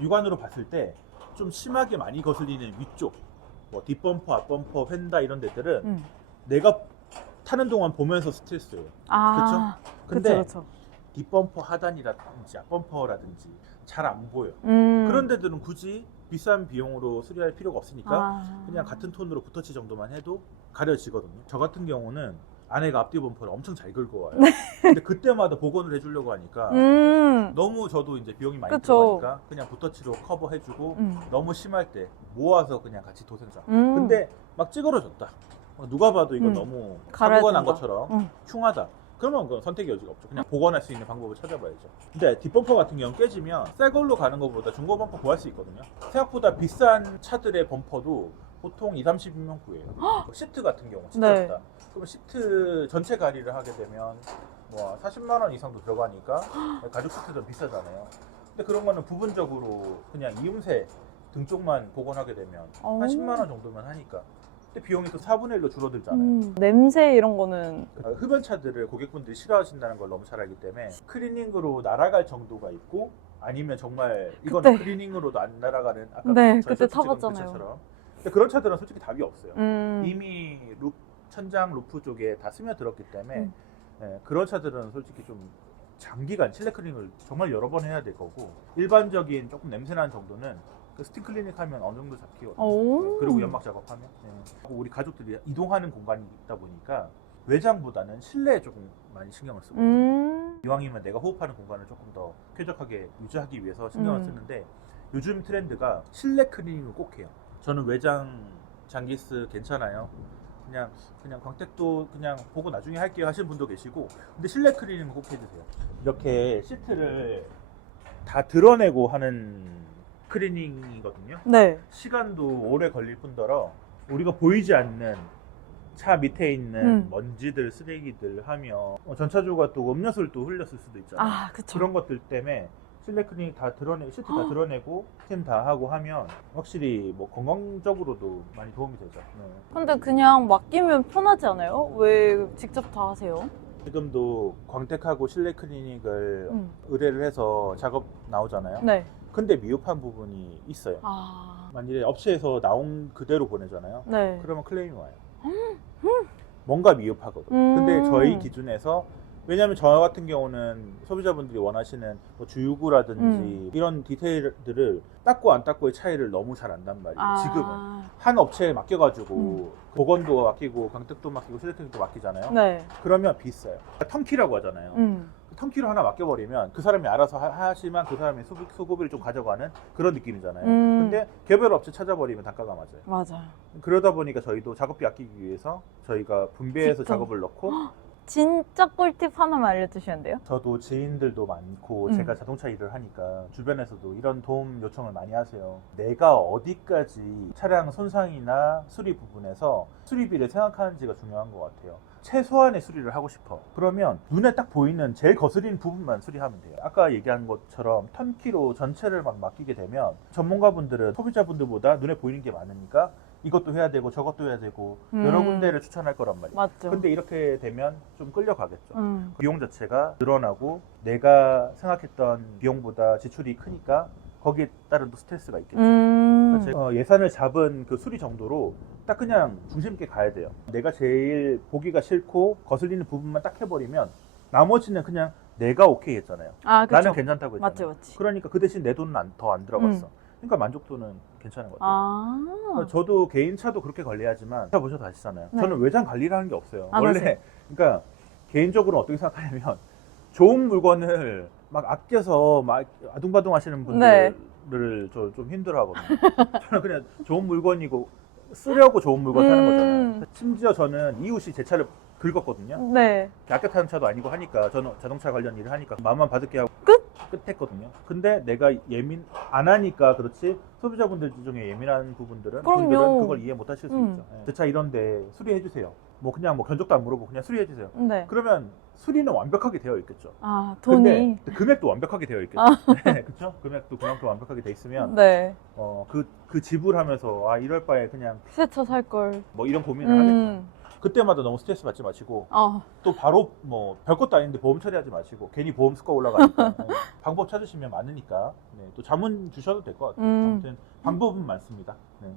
육안으로 봤을 때 좀 심하게 많이 거슬리는 위쪽, 뭐 뒷범퍼, 앞범퍼, 휀다 이런 데들은 음. 내가 타는 동안 보면서 스트레스예요. 아, 근데 그쵸, 그쵸. 뒷범퍼 하단이라든지 앞범퍼라든지 잘 안 보여. 음. 그런 데들은 굳이 비싼 비용으로 수리할 필요가 없으니까 아. 그냥 같은 톤으로 붓터치 정도만 해도 가려지거든요. 저 같은 경우는 아내가 앞뒤 범퍼를 엄청 잘 긁어 와요. 근데 그때마다 복원을 해주려고 하니까 네. 음. 너무 저도 이제 비용이 많이 그쵸. 들어가니까 그냥 붓터치로 커버해주고 음. 너무 심할 때 모아서 그냥 같이 도생자. 음. 근데 막 찌그러졌다. 어, 누가 봐도 이거 음. 너무 갈아야 사고가 난 된다. 것처럼 음. 흉하다. 그러면 그건 선택의 여지가 없죠. 그냥 복원할 수 있는 방법을 찾아봐야죠. 근데 뒷범퍼 같은 경우 깨지면 새 걸로 가는 것보다 중고 범퍼 구할 수 있거든요. 생각보다 비싼 차들의 범퍼도 보통 2, 30명 구해요. 시트 같은 경우 진짜 네. 비싸. 그럼 시트 전체 가리를 하게 되면 뭐 40만 원 이상도 들어가니까 가죽 시트도 비싸잖아요. 근데 그런 거는 부분적으로 그냥 이음새 등 쪽만 복원하게 되면 오. 한 10만 원 정도면 하니까. 근데 비용이 또 4분의 1로 줄어들잖아요. 음. 냄새 이런 거는 어, 흡연차들을 고객분들이 싫어하신다는 걸 너무 잘 알기 때문에 클리닝으로 날아갈 정도가 있고 아니면 정말 이건 그때. 클리닝으로도 안 날아가는 아까 네, 그때 솔직히 찍은 그 타봤잖아요. 차처럼. 근데 그런 차들은 솔직히 답이 없어요. 음. 이미 루, 천장 루프 쪽에 다 스며들었기 때문에 음. 예, 그런 차들은 솔직히 좀 장기간 실내 클리닝을 정말 여러 번 해야 될 거고 일반적인 조금 냄새나는 정도는 그 스팀 클리닝 하면 어느 정도 잡히거든요. 오. 네, 그리고 연막 작업하면 예. 우리 가족들이 이동하는 공간이 있다 보니까 외장보다는 실내에 조금 많이 신경을 쓰고 음. 이왕이면 내가 호흡하는 공간을 조금 더 쾌적하게 유지하기 위해서 신경을 음. 쓰는데 요즘 트렌드가 실내 클리닝을 꼭 해요. 저는 외장 장기스 괜찮아요. 그냥 그냥 광택도 그냥 보고 나중에 할게요 하시는 분도 계시고 근데 실내 클리닝은 꼭 해주세요. 이렇게 시트를 다 드러내고 하는 클리닝이거든요. 네. 시간도 오래 걸릴 뿐더러 우리가 보이지 않는 차 밑에 있는 음. 먼지들, 쓰레기들 하며 어, 전차주가 또 음료수를 또 흘렸을 수도 있잖아요. 아, 그쵸. 그런 것들 때문에 실내 클리닝 다 드러내, 시트 다 드러내고 팀다 하고 하면 확실히 뭐 건강적으로도 많이 도움이 되죠. 네. 근데 그냥 맡기면 편하지 않아요? 왜 직접 다 하세요? 지금도 광택하고 실내 클리닝을 음. 의뢰를 해서 작업 나오잖아요. 네. 근데 미흡한 부분이 있어요. 아. 만일에 업체에서 나온 그대로 보내잖아요. 네. 그러면 클레임이 와요. 뭔가 미흡하거든. 음. 근데 저희 기준에서 왜냐하면 저 같은 경우는 소비자분들이 원하시는 뭐 주유구라든지 음. 이런 디테일들을 닦고 안 닦고의 차이를 너무 잘 안단 말이에요. 아. 지금은 한 업체에 맡겨가지고 음. 보건도 맡기고 강택도 맡기고 실내택도 맡기잖아요. 네. 그러면 비싸요. 턴키라고 하잖아요. 음. 턴키로 하나 맡겨버리면 그 사람이 알아서 하- 하지만 그 사람이 수급, 수급을 좀 가져가는 그런 느낌이잖아요. 음. 근데 개별 업체 찾아버리면 단가가 맞아요. 맞아요. 그러다 보니까 저희도 작업비 아끼기 위해서 저희가 분배해서 직접. 작업을 넣고 진짜 꿀팁 하나만 알려주시면 돼요? 저도 지인들도 많고 음. 제가 자동차 일을 하니까 주변에서도 이런 도움 요청을 많이 하세요. 내가 어디까지 차량 손상이나 수리 부분에서 수리비를 생각하는지가 중요한 것 같아요. 최소한의 수리를 하고 싶어. 그러면 눈에 딱 보이는 제일 거스리는 부분만 수리하면 돼요. 아까 얘기한 것처럼 턴키로 전체를 막 맡기게 되면 전문가분들은 소비자분들보다 눈에 보이는 게 많으니까 이것도 해야 되고 저것도 해야 되고 여러 음. 군데를 추천할 거란 말이에요. 맞죠. 근데 이렇게 되면 좀 끌려가겠죠. 음. 비용 자체가 늘어나고 내가 생각했던 비용보다 지출이 크니까 거기에 따른 또 스트레스가 있겠죠. 음. 그러니까 어, 예산을 잡은 그 수리 정도로 딱 그냥 중심 있게 가야 돼요. 내가 제일 보기가 싫고 거슬리는 부분만 딱 해버리면 나머지는 그냥 내가 오케이 했잖아요. 아. 나는 괜찮다고 했잖아요. 맞지, 맞지. 그러니까 그 대신 내 돈은 더 안 들어갔어. 그러니까 만족도는 괜찮은 것 같아요. 아. 그러니까 저도 개인 차도 그렇게 관리하지만 차 보셔도 아시잖아요. 네. 저는 외장 관리를 하는 게 없어요. 안 원래 하세요? 그러니까 개인적으로 어떻게 생각하냐면 좋은 물건을 막 아껴서 막 아둥바둥 하시는 네. 분들을 저좀 힘들어하거든요. 저는 그냥 좋은 물건이고 쓰려고 좋은 물건 타는 음. 거잖아요. 심지어 저는 이웃이 제 차를 긁었거든요. 네. 아껴 타는 차도 아니고 하니까 저는 자동차 관련 일을 하니까 마음만 받을게 하고 끝? 끝했거든요. 근데 내가 예민 안 하니까 그렇지 소비자분들 중에 예민한 부분들은 그럼요. 분들은 그걸 이해 못 하실 수 음. 있죠. 제차 이런데 수리해 주세요. 뭐 그냥 뭐 견적도 안 물어보고 그냥 수리해 주세요. 네. 그러면 수리는 완벽하게 되어 있겠죠. 아, 근데 돈이. 금액도 완벽하게 되어 있겠죠. 아. 네, 그렇죠? 금액도 그만큼 완벽하게 돼 있으면 네. 어그그 지불하면서 아 이럴 바에 그냥 새 차 살 걸. 뭐 이런 고민을 하겠죠. 음. 그때마다 너무 스트레스 받지 마시고 아, 또 바로 뭐 별것도 아닌데 보험 처리하지 마시고 괜히 보험 수가 올라가니까 네. 방법 찾으시면 많으니까 네, 또 자문 주셔도 될 것 같아요. 음. 아무튼 방법은 많습니다. 네.